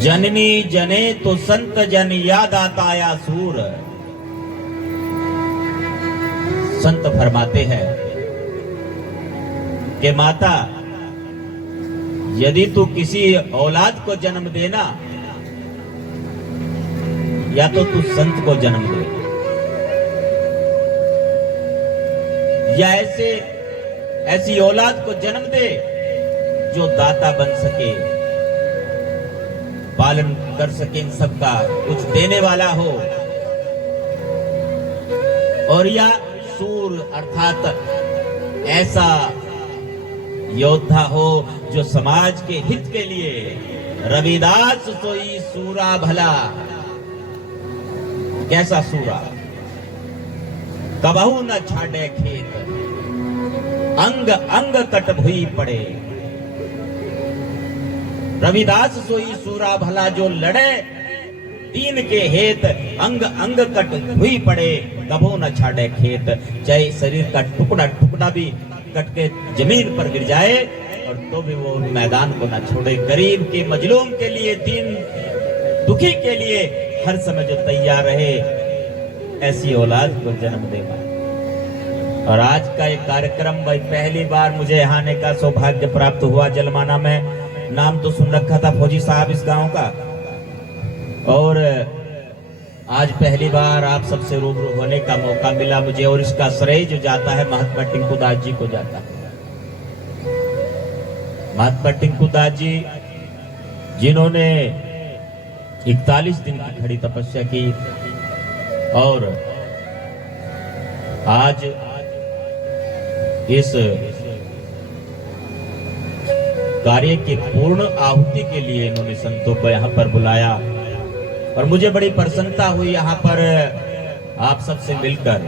जननी जने तो संत जन याद आता या सूर। संत फरमाते हैं कि माता, यदि तू किसी औलाद को जन्म देना या तो तू संत को जन्म दे, या ऐसी औलाद को जन्म दे जो दाता बन सके, पालन कर सके, इन सबका कुछ देने वाला हो, और या सूर अर्थात ऐसा योद्धा हो जो समाज के हित के लिए, रविदास सोई सूरा भला। कैसा सूरा? कबहू न छाड़े खेत, अंग अंग कट भुई पड़े। रविदास सोई सूरा भला, जो लड़े दीन के हेत, अंग अंग कट भुई पड़े, कबहू न छाड़े खेत। चाहे शरीर का टुकड़ा टुकड़ा भी कट के जमीन पर गिर जाए और तो भी वो मैदान को न छोड़े। गरीब के, मजलूम के लिए, दीन दुखी के लिए हर समय जो तैयार रहे, ऐसी औलाद को जन्म देगा। और आज का एक कार्यक्रम, भाई पहली बार मुझे यहाँ आने का सौभाग्य प्राप्त हुआ। जलमाना में नाम तो सुन रखा था फौजी साहब इस गांव का, और आज पहली बार आप सबसे रूबरू होने का मौका मिला मुझे। और इसका श्रेय जो जाता है महात्मा टिंकू दास जी को जाता है। महात्मा टिंकू दास जी जिन्होंने 41 दिन की खड़ी तपस्या की और आज इस कार्य की पूर्ण आहुति के लिए इन्होंने संतों को यहाँ पर बुलाया। और मुझे बड़ी प्रसन्नता हुई यहाँ पर आप सबसे मिलकर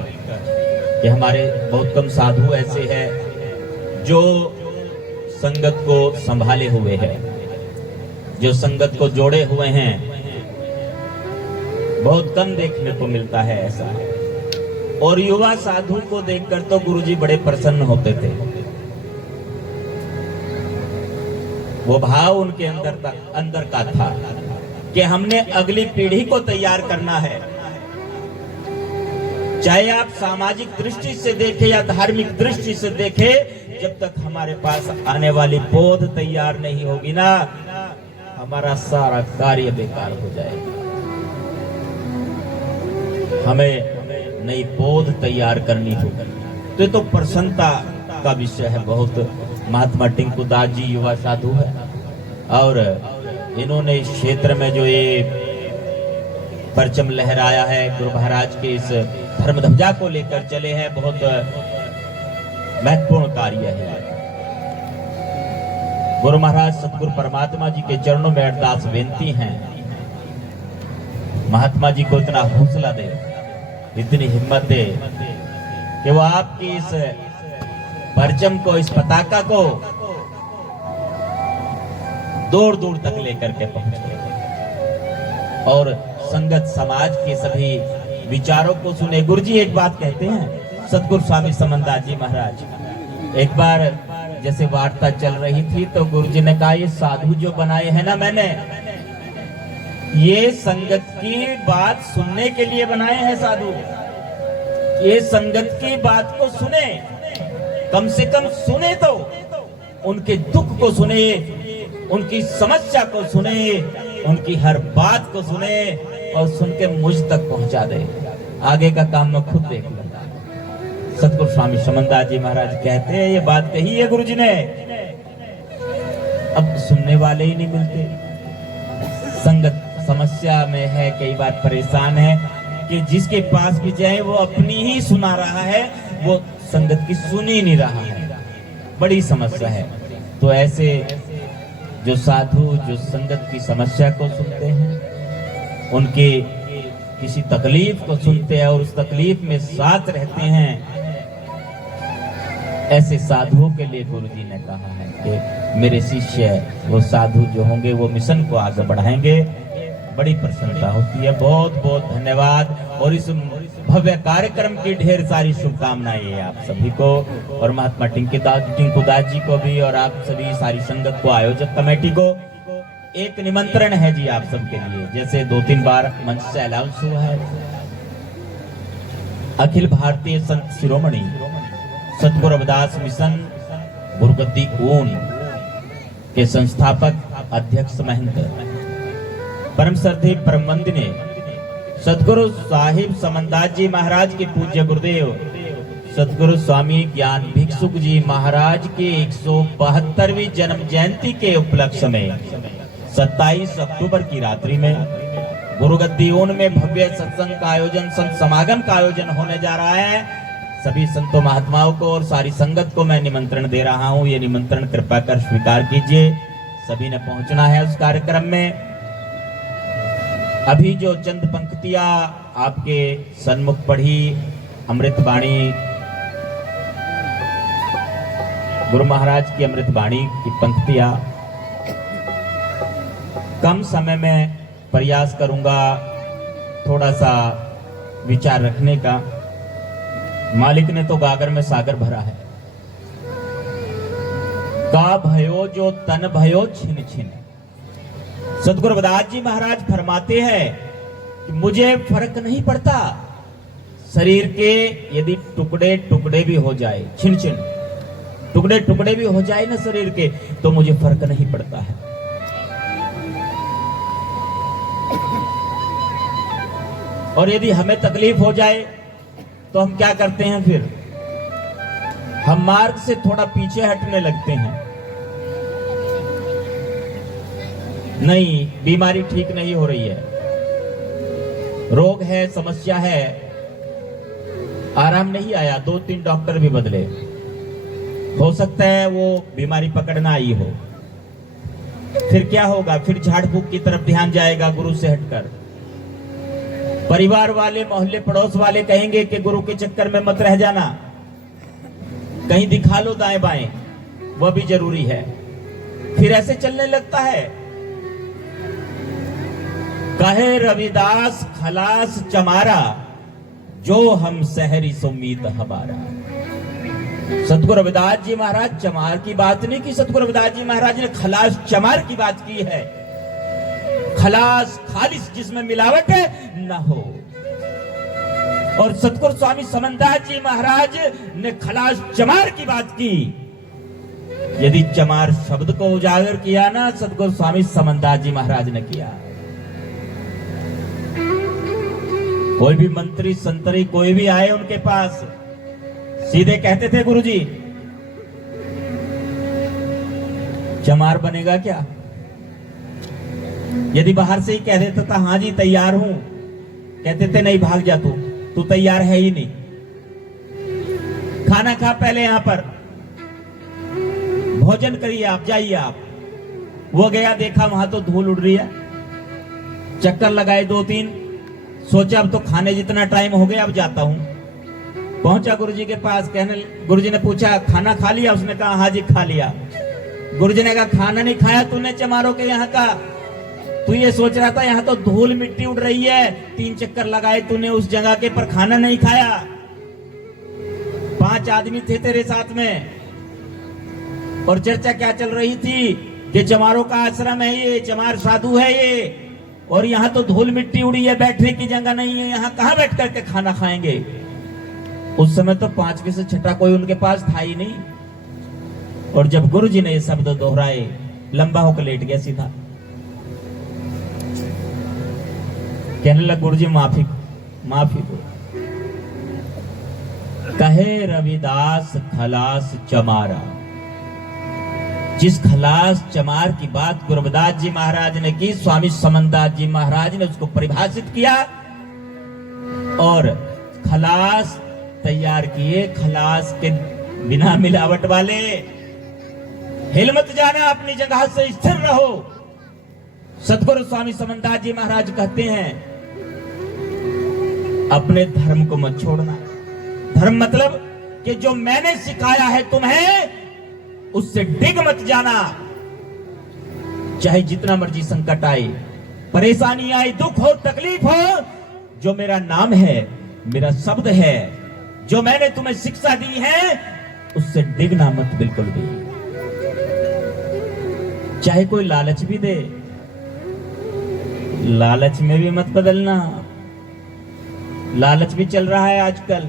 कि हमारे बहुत कम साधु ऐसे हैं जो संगत को संभाले हुए हैं, जो संगत को जोड़े हुए हैं। बहुत कम देखने को मिलता है ऐसा। और युवा साधु को देखकर तो गुरुजी बड़े प्रसन्न होते थे। वो भाव उनके अंदर का था कि हमने अगली पीढ़ी को तैयार करना है। चाहे आप सामाजिक दृष्टि से देखें या धार्मिक दृष्टि से देखें, जब तक हमारे पास आने वाली पौध तैयार नहीं होगी ना, हमारा सारा कार्य बेकार हो जाएगा। हमें नई पौध तैयार करनी होगी। तो ये तो प्रसन्नता का विषय है बहुत। महात्मा टिंकू दास जी युवा साधु है और इन्होंने इस क्षेत्र में जो ये परचम लहराया है, गुरु महाराज के इस धर्म ध्वजा को लेकर चले हैं, बहुत महत्वपूर्ण कार्य है। गुरु महाराज सतगुरु परमात्मा जी के चरणों में अरदास बेनती हैं, महात्मा जी को इतना हौसला दे, इतनी हिम्मत दे कि वो आपकी इस परचम को, इस पताका को दूर दूर तक लेकर के पहुंचे और संगत समाज के सभी विचारों को सुने। गुरुजी एक बात कहते हैं, सतगुरु स्वामी समनदास जी महाराज, एक बार जैसे वार्ता चल रही थी तो गुरुजी ने कहा, ये साधु जो बनाए हैं ना मैंने, ये संगत की बात सुनने के लिए बनाए हैं साधु। ये संगत की बात को सुने, कम से कम सुने तो उनके दुख को सुने, उनकी समस्या को सुने, उनकी हर बात को सुने और सुन के मुझ तक पहुंचा दे। आगे का काम मैं खुद देख लूंगा। सतगुरु स्वामी समनदास जी महाराज कहते हैं, ये बात कही है गुरुजी ने, अब सुनने वाले ही नहीं मिलते। संगत समस्या में है, कई बार परेशान है कि जिसके पास भी जाए वो अपनी ही सुना रहा है, वो संगत की सुन ही नहीं रहा है। बड़ी समस्या है। तो ऐसे जो साधु जो संगत की समस्या को सुनते हैं, उनके किसी तकलीफ को सुनते हैं और उस तकलीफ में साथ रहते हैं, ऐसे साधुओं के लिए गुरुजी ने कहा है कि मेरे शिष्य वो साधु जो होंगे वो मिशन को आगे बढ़ाएंगे। बड़ी प्रसन्नता होती है। बहुत बहुत धन्यवाद। और इस भव्य कार्यक्रम की ढेर सारी शुभकामनाएं आप सभी को और महात्मा टिंकू दास जी को भी और आप सभी सारी संगत को, आयोजक कमेटी को एक निमंत्रण है जी आप सबके लिए, जैसे 2-3 बार मंच से अनाउंस हुआ है। अखिल भारतीय संत शिरोमणि सतगुरु रविदास मिशन गुरुगद्दी ऊन के संस्थापक अध्यक्ष महंत परम श्रद्धेय परम वंदनीय सतगुरु साहिब समनदास जी महाराज के पूज्य गुरुदेव सतगुरु स्वामी ज्ञान भिक्षुक जी महाराज के 172वीं जन्म जयंती के उपलक्ष्य में 27 अक्टूबर की रात्रि में गुरुगद्दी ऊन में भव्य सत्संग का आयोजन, संत समागम का आयोजन होने जा रहा है। सभी संतों महात्माओं को और सारी संगत को मैं निमंत्रण दे रहा हूं। ये निमंत्रण कृपा कर स्वीकार कीजिए। सभी ने पहुंचना है उस कार्यक्रम में। अभी जो चंद पंक्तियां आपके सन्मुख पढ़ी, अमृत वाणी, गुरु महाराज की अमृत वाणी की पंक्तियां, कम समय में प्रयास करूंगा थोड़ा सा विचार रखने का। मालिक ने तो गागर में सागर भरा है। का भयो जो तन भयो छिन छिन। सतगुरु रविदास जी महाराज फरमाते हैं कि मुझे फर्क नहीं पड़ता शरीर के यदि टुकड़े टुकड़े भी हो जाए, छिन छिन टुकड़े टुकड़े भी हो जाए ना शरीर के, तो मुझे फर्क नहीं पड़ता है। और यदि हमें तकलीफ हो जाए तो हम क्या करते हैं? फिर हम मार्ग से थोड़ा पीछे हटने लगते हैं। नहीं, बीमारी ठीक नहीं हो रही है, रोग है, समस्या है, आराम नहीं आया, 2-3 डॉक्टर भी बदले, हो सकता है वो बीमारी पकड़ना आई हो। फिर क्या होगा? फिर झाड़ फूक की तरफ ध्यान जाएगा गुरु से हटकर। परिवार वाले, मोहल्ले पड़ोस वाले कहेंगे कि गुरु के चक्कर में मत रह जाना, कहीं दिखा लो दाएं बाएं, वह भी जरूरी है। फिर ऐसे चलने लगता है। कहे रविदास खलास चमारा, जो हम सहरी सुमीत हमारा। सतगुरु रविदास जी महाराज चमार की बात नहीं की, सतगुरु रविदास जी महाराज ने खलास चमार की बात की है। खलास खालिस, जिसमें मिलावट है न हो। और सतगुरु स्वामी समनदास जी महाराज ने खलास चमार की बात की। यदि चमार शब्द को उजागर किया ना, सतगुरु स्वामी समनदास जी महाराज ने किया। कोई भी मंत्री संतरी कोई भी आए उनके पास, सीधे कहते थे गुरुजी चमार बनेगा क्या? यदि बाहर से ही कह देता था हाँ जी तैयार हूं, कहते थे नहीं भाग जा, तू तैयार है ही नहीं, खाना खा पहले, यहां पर भोजन करिए, आप जाइए। आप वो गया, देखा वहां तो धूल उड़ रही है, चक्कर लगाए 2-3, सोचा अब तो खाने जितना टाइम हो गया, अब जाता हूं। पहुंचा गुरुजी के पास, कहने, गुरुजी ने पूछा खाना खा लिया? उसने कहा हाँ जी खा लिया। गुरुजी ने कहा खाना नहीं खाया तूने चमारों के यहाँ का? तू ये सोच रहा था यहाँ तो धूल मिट्टी उड़ रही है, 3 चक्कर लगाए तूने उस जगह के, पर खाना नहीं खाया। 5 आदमी थे तेरे साथ में, और चर्चा क्या चल रही थी कि चमारों का आश्रम है ये, चमार साधु है ये, और यहाँ तो धूल मिट्टी उड़ी है, बैठने की जगह नहीं है, यहाँ कहाँ बैठ करके खाना खाएंगे? उस समय तो 5 में से छठा कोई उनके पास था ही नहीं। और जब गुरुजी ने ये शब्द दोहराए, लंबा होकर लेट गया सीधा, कहने लगा गुरुजी माफी दो। कहे रविदास खलास चमारा। जिस खलास चमार की बात गुरु रविदास जी महाराज ने की, स्वामी समनदास जी महाराज ने उसको परिभाषित किया और खलास तैयार किए। खलास के बिना मिलावट वाले। हिल मत जाना, अपनी जगह से स्थिर रहो। सतगुरु स्वामी समनदास जी महाराज कहते हैं अपने धर्म को मत छोड़ना। धर्म मतलब कि जो मैंने सिखाया है तुम्हें, उससे डिग मत जाना। चाहे जितना मर्जी संकट आए, परेशानी आए, दुख हो, तकलीफ हो, जो मेरा नाम है, मेरा शब्द है, जो मैंने तुम्हें शिक्षा दी है, उससे डिगना मत बिल्कुल भी। चाहे कोई लालच भी दे, लालच में भी मत बदलना, लालच भी चल रहा है आजकल।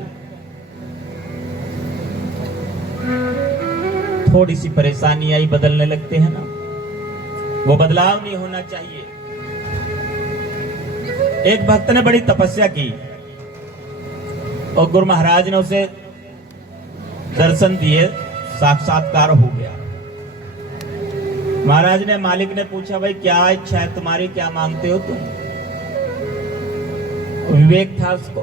थोड़ी सी परेशानी आई बदलने लगते हैं ना, वो बदलाव नहीं होना चाहिए। एक भक्त ने बड़ी तपस्या की और गुरु महाराज ने उसे दर्शन दिए, साक्षात्कार हो गया। महाराज ने, मालिक ने पूछा, भाई क्या इच्छा है तुम्हारी, क्या मांगते हो तुम? विवेक था उसको,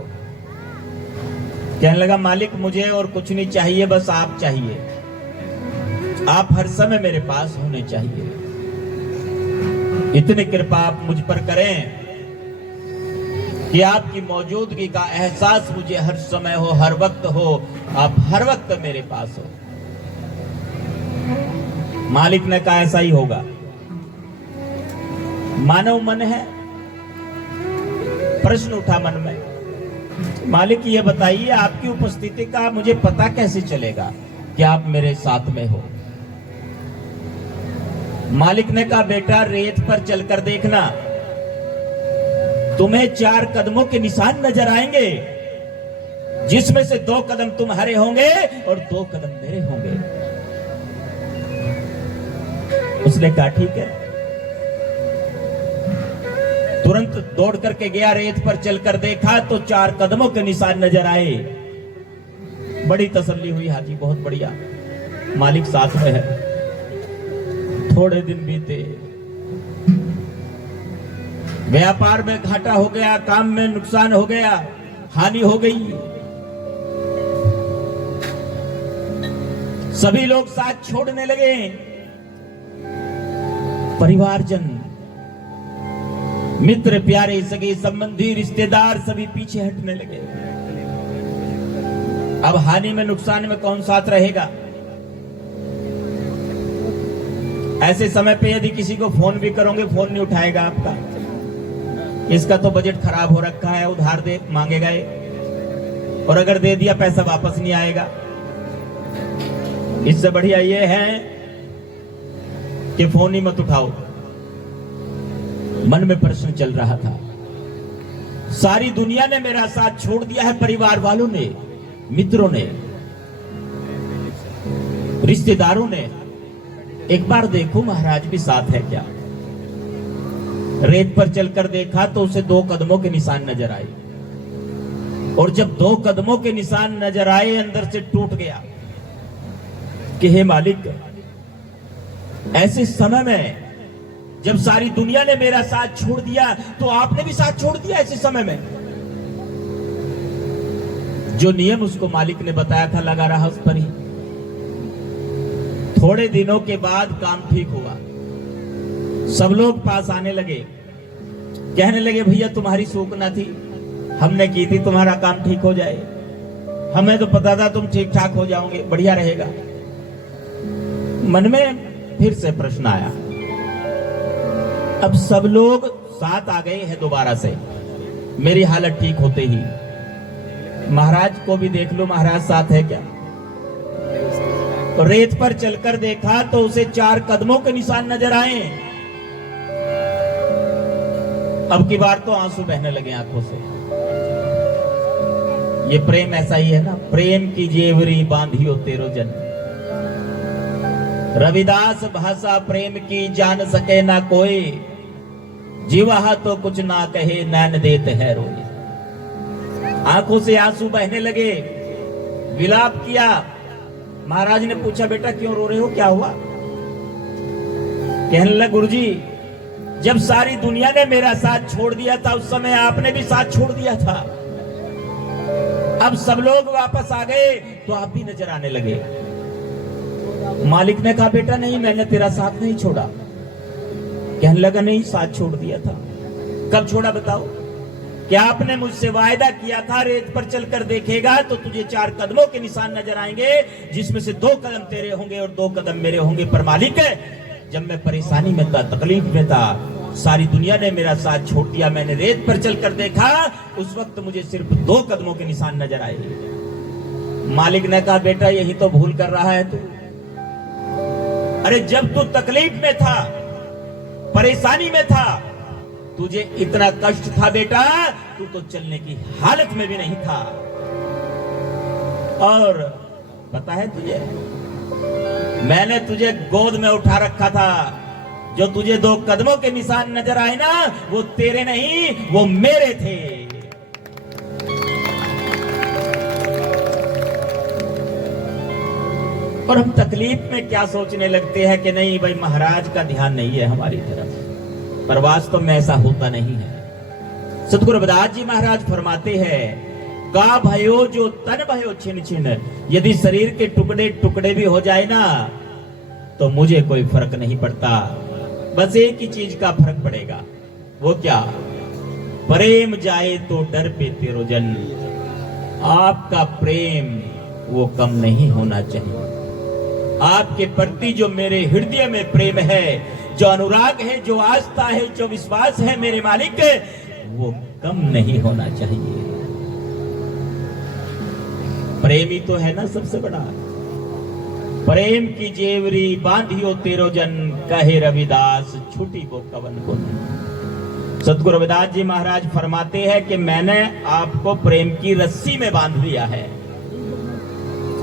कहने लगा मालिक मुझे और कुछ नहीं चाहिए, बस आप चाहिए, आप हर समय मेरे पास होने चाहिए। इतनी कृपा आप मुझ पर करें कि आपकी मौजूदगी का एहसास मुझे हर समय हो, हर वक्त हो, आप हर वक्त मेरे पास हो। मालिक ने कहा ऐसा ही होगा। मानव मन है, प्रश्न उठा मन में, मालिक ये बताइए आपकी उपस्थिति का मुझे पता कैसे चलेगा कि आप मेरे साथ में हो? मालिक ने कहा बेटा रेत पर चलकर देखना, तुम्हें 4 कदमों के निशान नजर आएंगे, जिसमें से 2 कदम तुम्हारे होंगे और 2 कदम मेरे होंगे। उसने कहा ठीक है। तुरंत दौड़ करके गया, रेत पर चलकर देखा तो 4 कदमों के निशान नजर आए। बड़ी तसल्ली हुई, हाजी बहुत बढ़िया, मालिक साथ में है। थोड़े दिन बीते, व्यापार में घाटा हो गया, काम में नुकसान हो गया, हानि हो गई। सभी लोग साथ छोड़ने लगे, परिवारजन, मित्र, प्यारे, सगे संबंधी, रिश्तेदार सभी पीछे हटने लगे। अब हानि में, नुकसान में कौन साथ रहेगा? ऐसे समय पे यदि किसी को फोन भी करोगे, फोन नहीं उठाएगा आपका, इसका तो बजट खराब हो रखा है, उधार दे मांगेगा ये, और अगर दे दिया पैसा वापस नहीं आएगा। इससे बढ़िया ये है कि फोन ही मत उठाओ। मन में प्रश्न चल रहा था, सारी दुनिया ने मेरा साथ छोड़ दिया है, परिवार वालों ने, मित्रों ने, रिश्तेदारों ने, एक बार देखो महाराज भी साथ है क्या? रेत पर चलकर देखा तो उसे 2 कदमों के निशान नजर आए, और जब 2 कदमों के निशान नजर आए अंदर से टूट गया कि हे मालिक, ऐसे समय में जब सारी दुनिया ने मेरा साथ छोड़ दिया तो आपने भी साथ छोड़ दिया। ऐसे समय में जो नियम उसको मालिक ने बताया था लगा रहा उस पर ही। थोड़े दिनों के बाद काम ठीक हुआ, सब लोग पास आने लगे, कहने लगे भैया तुम्हारी सूचना थी, हमने की थी तुम्हारा काम ठीक हो जाए, हमें तो पता था तुम ठीक ठाक हो जाओगे, बढ़िया रहेगा। मन में फिर से प्रश्न आया, अब सब लोग साथ आ गए हैं दोबारा से, मेरी हालत ठीक होते ही महाराज को भी देख लो, महाराज साथ है क्या? तो रेत पर चलकर देखा तो उसे 4 कदमों के निशान नजर आए। अब की बार तो आंसू बहने लगे आंखों से। ये प्रेम ऐसा ही है ना, प्रेम की जेवरी बांधियो तेरो जन, रविदास भाषा प्रेम की जान सके ना कोई, जीवा तो कुछ ना कहे नैन देते है रोए। आंखों से आंसू बहने लगे, विलाप किया। महाराज ने पूछा बेटा क्यों रो रहे हो, क्या हुआ? कहने लगा गुरुजी, जब सारी दुनिया ने मेरा साथ छोड़ दिया था उस समय आपने भी साथ छोड़ दिया था, अब सब लोग वापस आ गए तो आप भी नजर आने लगे। मालिक ने कहा बेटा नहीं, मैंने तेरा साथ नहीं छोड़ा। कहने लगा नहीं, साथ छोड़ दिया था। कब छोड़ा बताओ? क्या आपने मुझसे वायदा किया था रेत पर चलकर देखेगा तो तुझे 4 कदमों के निशान नजर आएंगे, जिसमें से 2 कदम तेरे होंगे और 2 कदम मेरे होंगे। पर मालिक है, जब मैं परेशानी में था, तकलीफ में था, सारी दुनिया ने मेरा साथ छोड़ दिया, मैंने रेत पर चलकर देखा, उस वक्त मुझे सिर्फ 2 कदमों के निशान नजर आए। मालिक ने कहा बेटा यही तो भूल कर रहा है तू। अरे जब तू तकलीफ में था, परेशानी में था, तुझे इतना कष्ट था बेटा, तू तो चलने की हालत में भी नहीं था। और पता है तुझे, मैंने तुझे गोद में उठा रखा था। जो तुझे 2 कदमों के निशान नजर आए ना, वो तेरे नहीं, वो मेरे थे। और हम तकलीफ में क्या सोचने लगते हैं कि नहीं भाई महाराज का ध्यान नहीं है हमारी तरफ, पर वास्तव में ऐसा होता नहीं है। सतगुरु रविदास जी महाराज फरमाते हैं, का भयो जो तन भयो छिन छिन, यदि शरीर के टुकड़े टुकड़े भी हो जाए ना, तो मुझे कोई फर्क नहीं पड़ता। बस एक ही चीज का फर्क पड़ेगा, वो क्या? प्रेम जाए तो डर पे तेरो जन। आपका प्रेम वो कम नहीं होना चाहिए। आपके प्रति जो मेरे हृदय में प्रेम है, जो अनुराग है, जो आस्था है, जो विश्वास है मेरे मालिक, वो कम नहीं होना चाहिए। प्रेमी तो है ना सबसे बड़ा। प्रेम की जेवरी बांधियो तेरो जन, कहे रविदास छुटी वो कवन गुन। सतगुरु रविदास जी महाराज फरमाते हैं कि मैंने आपको प्रेम की रस्सी में बांध लिया है।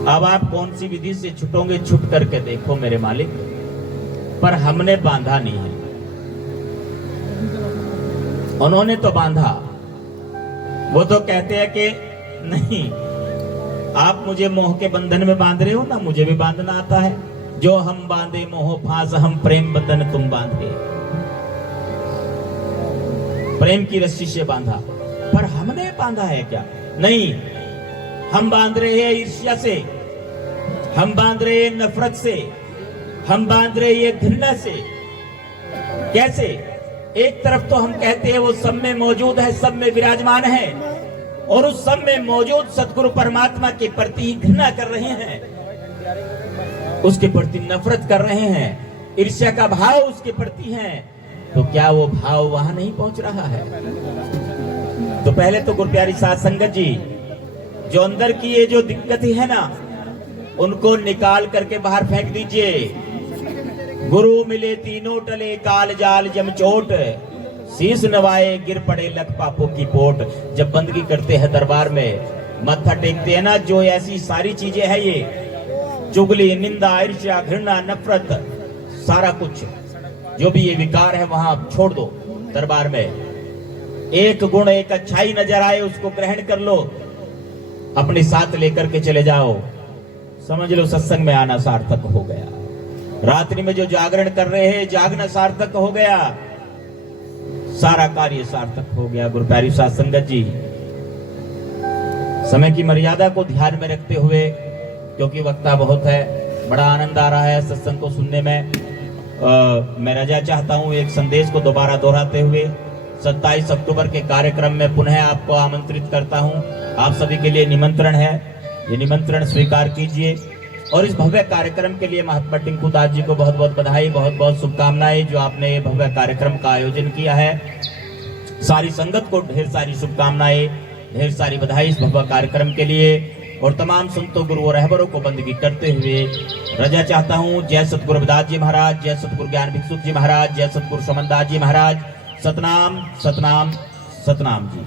अब आप कौन सी विधि से छुटोगे, छुट करके देखो मेरे मालिक, पर हमने बांधा नहीं है, उन्होंने तो बांधा। वो तो कहते हैं कि नहीं, आप मुझे मोह के बंधन में बांध रहे हो ना, मुझे भी बांधना आता है। जो हम बांधे मोह फांस, हम प्रेम बंधन तुम बांधे। प्रेम की रस्सी से बांधा, पर हमने बांधा है क्या? नहीं, हम बांध रहे हैं ईर्ष्या से, हम बांध रहे हैं नफरत से, हम बांध रहे हैं घृणा से। कैसे? एक तरफ तो हम कहते हैं वो सब में मौजूद है, सब में विराजमान है, और उस सब में मौजूद सतगुरु परमात्मा के प्रति ही घृणा कर रहे हैं, उसके प्रति नफरत कर रहे हैं, ईर्ष्या का भाव उसके प्रति है। तो क्या वो भाव वहां नहीं पहुंच रहा है? तो पहले तो गुरु प्यारी साध संगत जी, जो अंदर की ये जो दिक्कत है ना, उनको निकाल करके बाहर फेंक दीजिए। गुरु मिले तीनों टले, काल जाल जम चोट, शीश नवाए गिर पड़े लख पापों की पोट। जब बंदगी करते हैं दरबार में, मत्था टेकते हैं ना, जो ऐसी सारी चीजें हैं, ये चुगली, निंदा, ईर्ष्या, घृणा, नफरत, सारा कुछ जो भी ये विकार है वहां छोड़ दो। दरबार में एक गुण, एक अच्छाई नजर आए, उसको ग्रहण कर लो, अपने साथ लेकर के चले जाओ। समझ लो सत्संग में आना सार्थक हो गया। रात्रि में जो जागरण कर रहे हैं, जागना सार्थक हो गया, सारा कार्य सार्थक हो गया। गुरु प्यारी साध संगत जी, समय की मर्यादा को ध्यान में रखते हुए, क्योंकि वक्ता बहुत है, बड़ा आनंद आ रहा है सत्संग को सुनने में, मैं रजा चाहता हूं एक संदेश को दोबारा दोहराते हुए 27 अक्टूबर के कार्यक्रम में पुनः आपको आमंत्रित करता हूं। आप सभी के लिए निमंत्रण है, ये निमंत्रण स्वीकार कीजिए। और इस भव्य कार्यक्रम के लिए महात्मा टिंकू दास जी को बहुत बहुत बधाई, बहुत बहुत शुभकामनाएं, जो आपने ये भव्य कार्यक्रम का आयोजन किया है। सारी संगत को ढेर सारी शुभकामनाएं, ढेर सारी बधाई इस भव्य कार्यक्रम के लिए। और तमाम संतों, गुरुओं, रहबरों को बंदगी करते हुए रजा चाहता हूँ। जय सतगुरु रविदास जी महाराज, जय सतगुरु ज्ञान भिक्षुक जी महाराज, जय सतगुरु समनदास जी महाराज। सतनाम सतनाम सतनाम जी।